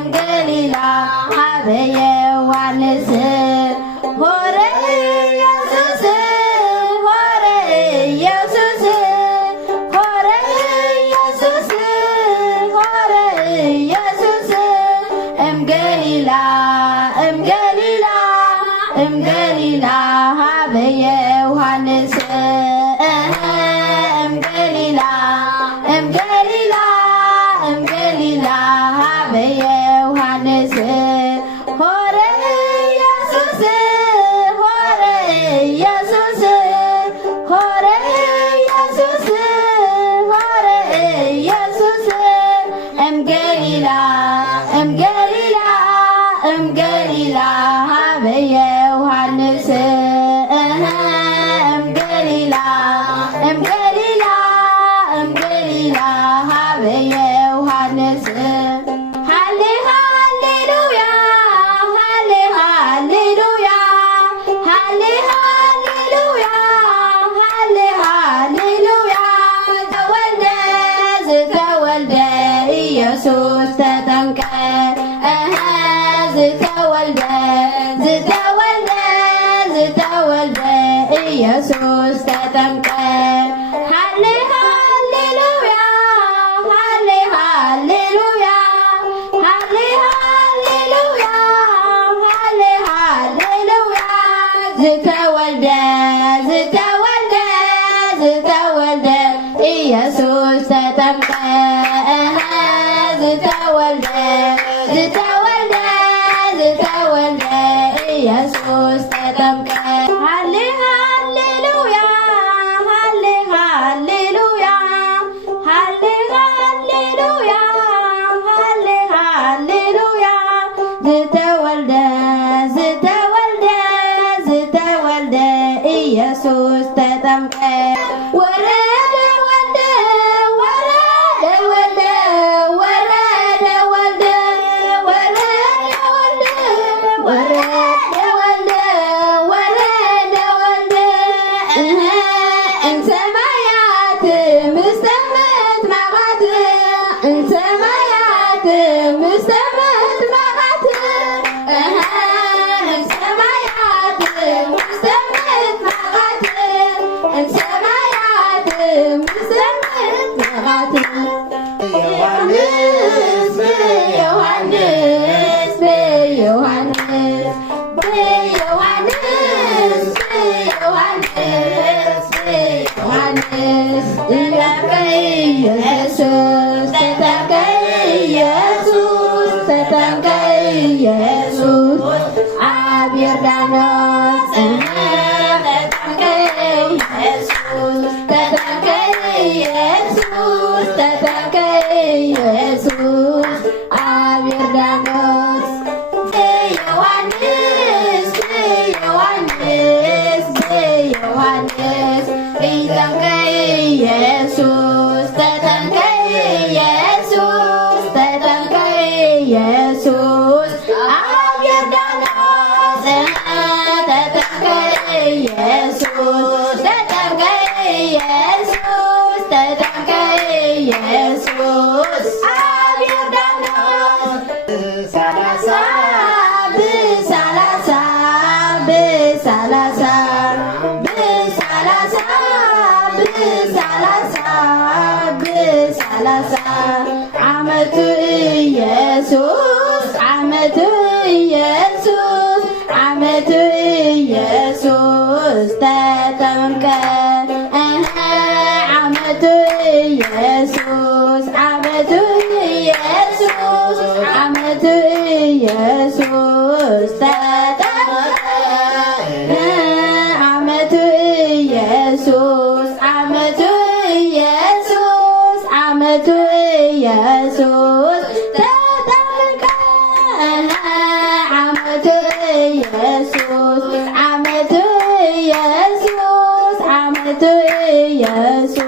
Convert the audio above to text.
እምገሊላ ሀበ ዮሐንስ ሆረ ኢየሱስ ሆረ ኢየሱስ ሆረ ኢየሱስ ሆረ ኢየሱስ እምገሊላ እምገሊላ እምገሊላ ሀበ ዮሐንስ እምገሊላ እምገሊላ እምገሊላ ሀበ ዮሐንስ ሆረ ኢየሱስ ሆረ ኢየሱስ ሆረ ኢየሱስ ሆረ ኢየሱስ እምገሊላ እምገሊላ እምገሊላ ሀበ ዮሐንስ እምገሊላ እምገሊላ እምገሊላ ሀበ ዮሐንስ ሃሌ ሃሌሉያ ሃሌ ሃሌሉያ ሃሌ ሃሌሉያ ሃሌ ሃሌሉያ ተወልደ ዝተወልደ ኢየሱስ ተጠምቀ ዝተወልደ ዝተወልደ ዝተወልደ ኢየሱስ ተጠምቀ ሃሌ ሃሌሉያ ሃሌ ሃሌሉያ ሃሌ ሃሌሉያ ሃሌ ሃሌሉያ ዝተወልደ ዝተወልደ ዝተወልደ ኢየሱስ ተጠምቀ ዝተወልደ ዝተወልደ ዝተወልደ ኢየሱስ ተጠምቀ ሃሌ ሃሌሉያ ሃሌ ሃሌሉያ ሃሌ ሃሌሉያ ሃሌ ሃሌሉያ ዝተወልደ ዝተወልደ ዝተወልደ ኢየሱስ ተጠምቀ ወረደ ወልደ ወረደ ወልደ ወረደ ወልደ ወረደ ወልደ ወረደ ወልደ ወረደ ወልደ እምሰማያት ምስተመት ማቃት እምሰማያት ምስተመት ማቃት እምሰማያት ምስተመት ማቃት እምሰማያት ምስተመት ማቃት ዮሐንስ ዮሐንስ ዮሐንስ ዮሐንስ ዮሐንስ ዮሐንስ ተጠምቀ ኢየሱስ ተጠምቀ ኢየሱስ ተጠምቀ ኢየሱስ አብ ዮርዳኖስ ተጠምቀ ኢየሱስ ተጠምቀ ኢየሱስ ተጠምቀ ኢየሱስ አብ ዮርዳኖስ ዮሐንስ ዮሐንስ ዮሐንስ ተጠምቀ ኢየሱስ ተጠምቀ ኢየሱስ ተጠምቀ ኢየሱስ አብ ዮርዳኖስ ተጠምቀ ኢየሱስ ተጠምቀ ኢየሱስ ተጠምቀ ኢየሱስ አብ ዮርዳኖስ ሰላሳ በሰላሳ በሰላሳ በሰላሳ በሰላሳ በሰላሳ ዓመቱ ኢየሱስ ዓመቱ ኢየሱስ ዓመቱ ኢየሱስ ተጠምቀ ዓመቱ ኢየሱስ ዓመቱ ኢየሱስ ዓመቱ ኢየሱስ ተጠምቀ ዓመቱ ኢየሱስ ዓመቱ ኢየሱስ ዓመቱ ኢየሱስ ተጠምቀ ዓመቱ ኢየሱስ ዓመቱ ኢየሱስ ዓመቱ ኢየሱስ